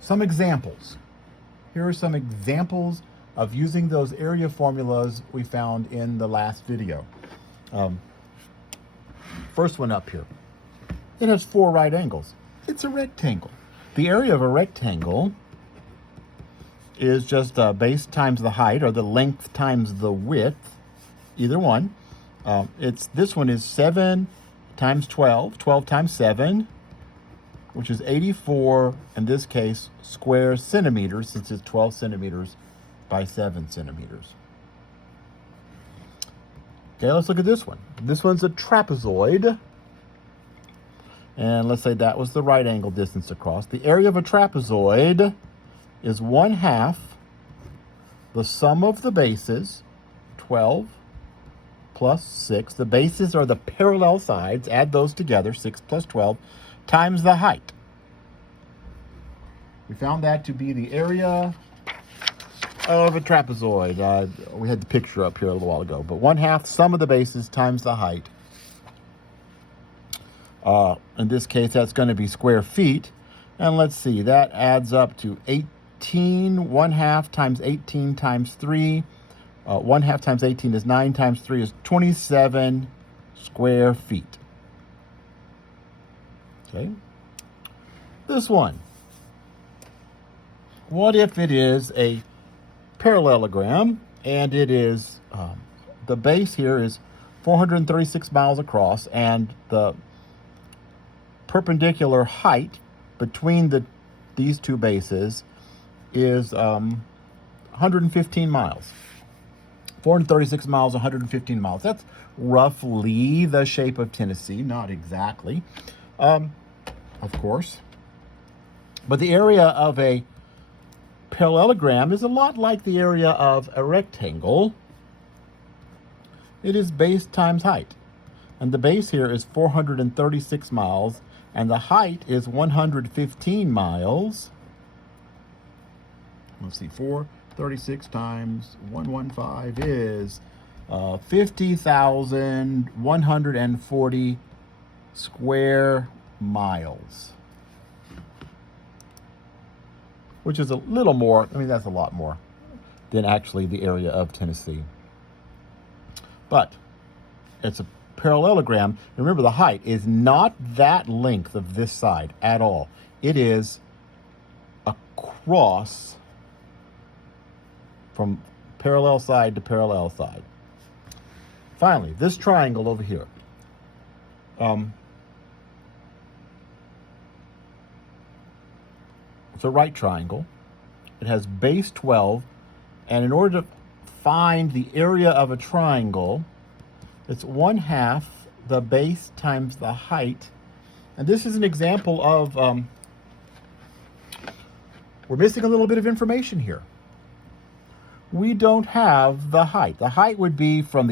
some examples. Here are some examples of using those area formulas we found in the last video. First one up here. It has 4 right angles. It's a rectangle. The area of a rectangle is just the base times the height, or the length times the width, either one. This one is 7 times 12, 12 times 7, which is 84, in this case, square centimeters, since it's 12 centimeters by 7 centimeters. Okay, let's look at this one. This one's a trapezoid. And let's say that was the right angle distance across. The area of a trapezoid is 1/2 the sum of the bases, 12 plus 6. The bases are the parallel sides. Add those together, 6 plus 12, times the height. We found that to be the area of a trapezoid. We had the picture up here a little while ago. But 1/2 sum of the bases times the height. In this case, that's going to be square feet. And let's see, that adds up to 18. 1/2 times 18 times 3. 1/2 times 18 is 9 times 3 is 27 square feet. Okay. This one. What if it is a parallelogram and it is, the base here is 436 miles across, and the perpendicular height between these two bases is 115 miles. 436 miles, 115 miles. That's roughly the shape of Tennessee, not exactly, of course. But the area of a parallelogram is a lot like the area of a rectangle. It is base times height. And the base here is 436 miles, and the height is 115 miles. Let's see, 436 times 115 is 50,140 square miles. Which is a little more, that's a lot more than actually the area of Tennessee. But it's a parallelogram. Remember, the height is not that length of this side at all. It is across from parallel side to parallel side. Finally, this triangle over here. It's a right triangle. It has base 12, and in order to find the area of a triangle, it's 1/2 the base times the height. And this is an example of, we're missing a little bit of information here. We don't have the height. The height would be so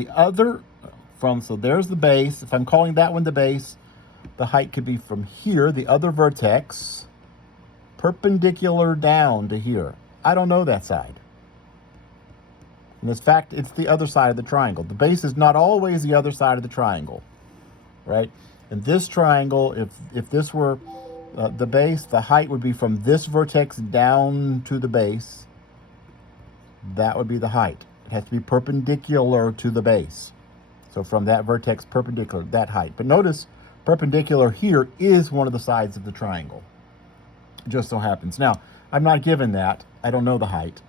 there's the base. If I'm calling that one the base, the height could be from here, the other vertex, perpendicular down to here. I don't know that side. In fact, it's the other side of the triangle. The base is not always the other side of the triangle, right? In this triangle, if this were the base, the height would be from this vertex down to the base. That would be the height. It has to be perpendicular to the base. So from that vertex perpendicular, that height. But notice, perpendicular here is one of the sides of the triangle. Just so happens. Now, I'm not given that. I don't know the height.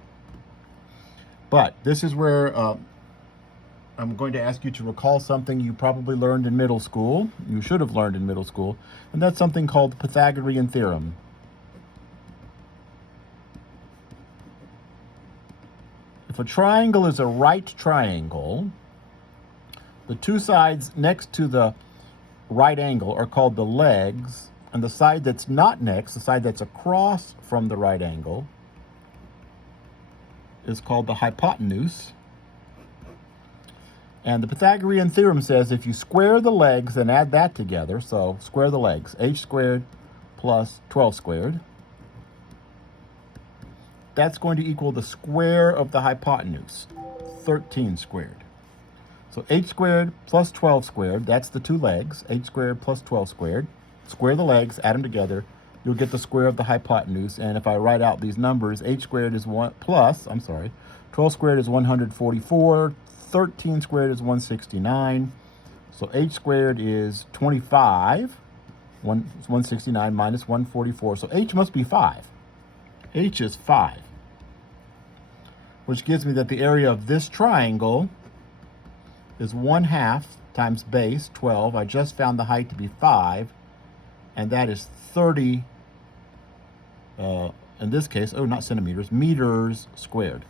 But this is where I'm going to ask you to recall something you probably learned in middle school. You should have learned in middle school. And that's something called the Pythagorean theorem. If a triangle is a right triangle, the two sides next to the right angle are called the legs. And the side that's not next, the side that's across from the right angle, is called the hypotenuse. And the Pythagorean theorem says if you square the legs and add that together, so square the legs, h squared plus 12 squared, that's going to equal the square of the hypotenuse, 13 squared. So h squared plus 12 squared, that's the two legs, h squared plus 12 squared. Square the legs, add them together, you'll get the square of the hypotenuse. And if I write out these numbers, h squared is 12 squared is 144, 13 squared is 169. So h squared is 25, 169 minus 144. So h must be 5. H is 5, which gives me that the area of this triangle is 1/2 times base, 12. I just found the height to be 5, and that is 30, in this case, not centimeters, meters squared.